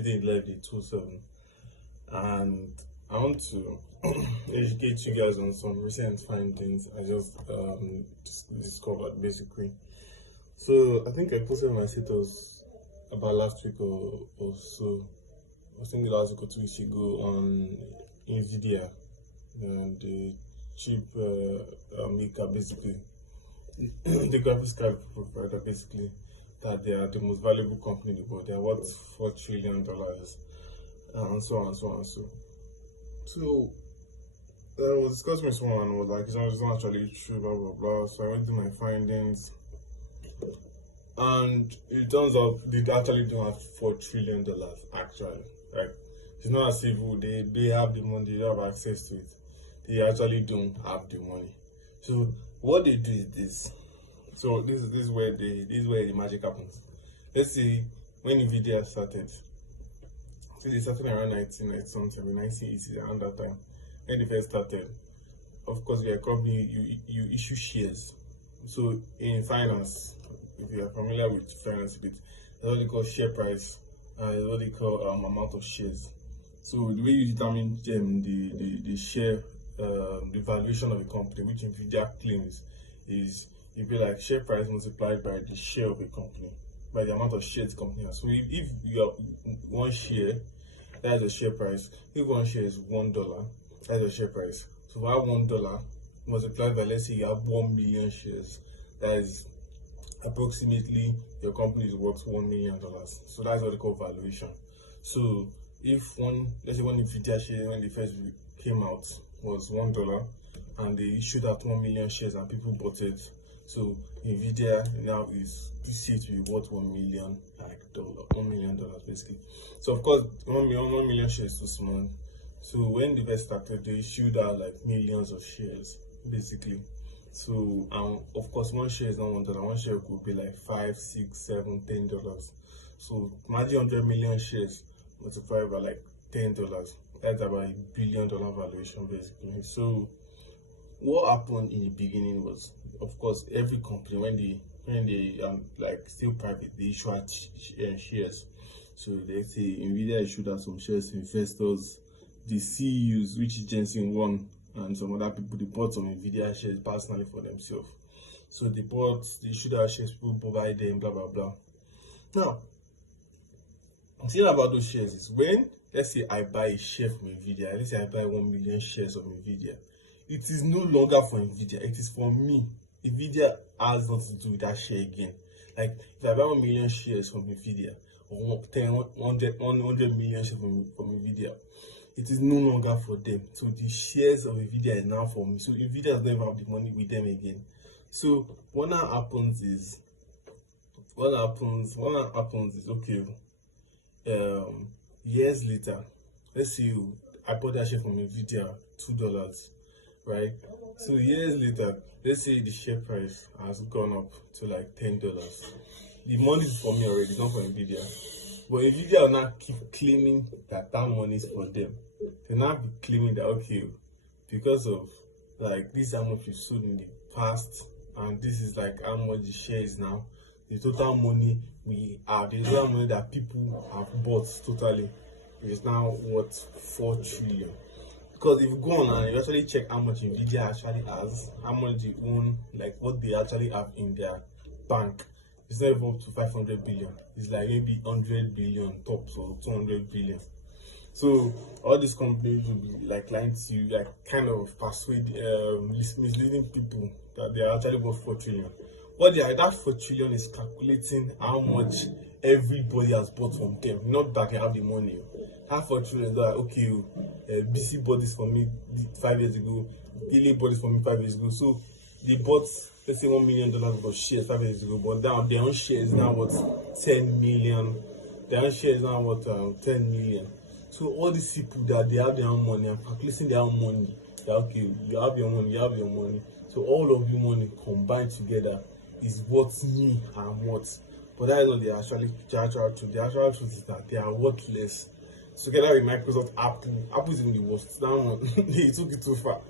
did live day 27, and I want to educate you guys on some recent findings I just discovered basically. So I think I posted my status about last week or so. I think the last week or 2 weeks ago on Nvidia, the chip maker basically, the graphics card provider basically, that they are the most valuable company in the world. They are worth $4 trillion, and so on and so on. So I was discussing with someone and was like, it's not actually true, blah blah blah. So I went to my findings, and it turns out they actually don't have $4 trillion actually. Like, it's not as if they have the money, they don't have access to it. They actually don't have the money. So what they do is this. So this is where the magic happens. Let's see, when Nvidia started. So they started around 1990 something, 1980, around that time. When they first started, of course, we are company, you issue shares. So in finance, if you are familiar with finance a bit, that's what they call share price, and what they call amount of shares. So the way you determine the share, the valuation of a company, which Nvidia claims is, you be like share price multiplied by the share of a company, by the amount of shares the company has. So if you have one share, that's the share price. If one share is $1, that's the share price. So for $1 multiplied by, let's say you have 1 million shares, that is approximately your company is worth $1 million. So that's what they call valuation. So if let's say one Nvidia share, when they first came out, was $1, and they issued out 1 million shares and people bought it. So Nvidia now is said to be worth $1 million basically. So of course 1 million shares is too small. So when they first started, they issued out like millions of shares basically. So of course one share is not $1. One share could be like $5, $6, $7, $10. So imagine 100 million shares multiplied by like $10. That's about $1 billion valuation basically. So what happened in the beginning was, of course, every company when they like still private, they issue out shares. So they say Nvidia issued out some shares to investors, the CEOs, which is Jensen Huang and some other people. They bought some Nvidia shares personally for themselves. So they issued out shares, people provide them, blah blah blah. Now, the thing about those shares is, when let's say I buy a share from Nvidia, let's say I buy 1 million shares of Nvidia, it is no longer for Nvidia, it is for me. Nvidia has nothing to do with that share again. Like if I buy 1 million shares from Nvidia, or 100 million shares from Nvidia, it is no longer for them. So the shares of Nvidia is now for me. So Nvidia does not even have the money with them again. So what now happens is okay, years later, let's see, I bought that share from Nvidia $2, right? So years later, let's say the share price has gone up to like $10. The money is for me already, it's not for Nvidia. But Nvidia will now keep claiming that money is for them. They now be claiming that, okay, because of like this, how much you sold in the past, and this is like how much the share is now. The total money the total money that people have bought totally is now worth $4 trillion. Because if you go on and you actually check how much Nvidia actually has, how much they own, like what they actually have in their bank, it's not even up to 500 billion. It's like maybe 100 billion tops, or 200 billion. So all these companies will be like trying to like kind of persuade misleading people that they are actually worth 4 trillion. What that 4 trillion is calculating how much everybody has bought from them, not that they have the money. That 4 trillion is like, okay, BC bought this for me 5 years ago, Daily bought this for me 5 years ago. So they bought, let's say, $1 million of shares 5 years ago, but now their own shares now worth 10 million. Their own shares now worth 10 million. So all these people that they have their own money and calculating their own money, that okay, you have your money, so all of your money combined together is what me am worth. But that is what they actually charge out to. The actual truth is that they are worthless. Together with Microsoft, Apple is in the worst. That one, they took it too far.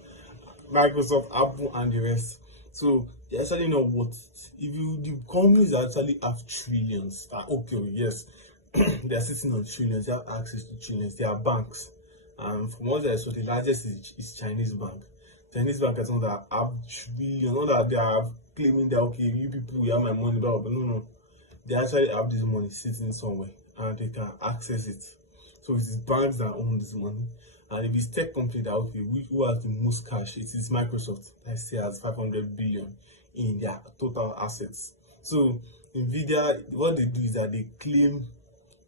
Microsoft, Apple, and the rest. So they're actually not worth it. If the companies actually have trillions, okay, yes, they are sitting on trillions, they have access to trillions, they are banks. And from what I saw, the largest is Chinese bank. Chinese bank is not that have trillion, not that they are claiming that okay, you people we have my money, but no. They actually have this money sitting somewhere and they can access it. So it is banks that own this money. And if it's tech company that okay, who has the most cash, it is Microsoft. I say has 500 billion in their total assets. So Nvidia, what they do is that they claim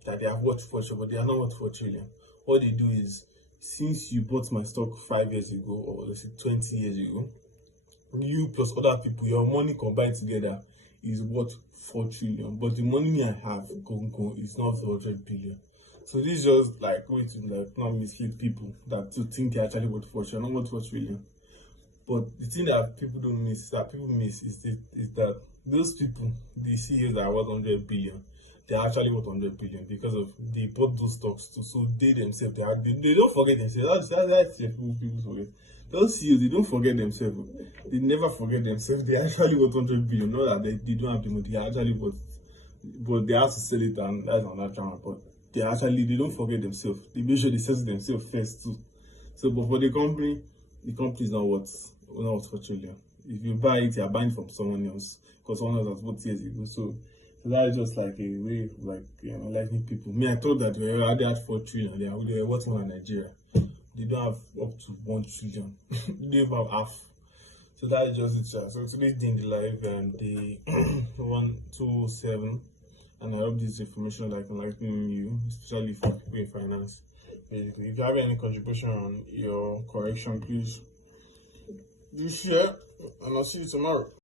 that they have worth 4 trillion, but they are not worth 4 trillion. What they do is, since you bought my stock 5 years ago, or let's say 20 years ago, you plus other people, your money combined together is worth 4 trillion. But the money I have is not 400 billion. So this is just like way to like not mislead people that to think they're actually worth 4 trillion, not worth 4 trillion. But the thing that people don't miss, that people miss is that those people, the CEOs that are worth 100 billion, they're actually worth 100 billion because of they bought those stocks too. So they themselves, they don't forget themselves. That's people forget. Those CEOs, they don't forget themselves. They never forget themselves. They actually worth 100 billion. Not that they don't have the money. They actually worth, but they have to sell it, and that's another drama. But they don't forget themselves. They make sure they sell themselves first too. So, but for the company is not worth 4 trillion. If you buy it, you're buying from someone else because someone else has bought years ago. So that is just like a way of like enlightening people. Me, I thought that they already had 4 trillion. They were worth more than Nigeria. They don't have up to 1 trillion. They don't have half. So that is just it. So today's day in the live and the 127. And I hope this information like enlightening you, especially for people in finance. Basically, if you have any contribution on your correction, please do share, and I'll see you tomorrow.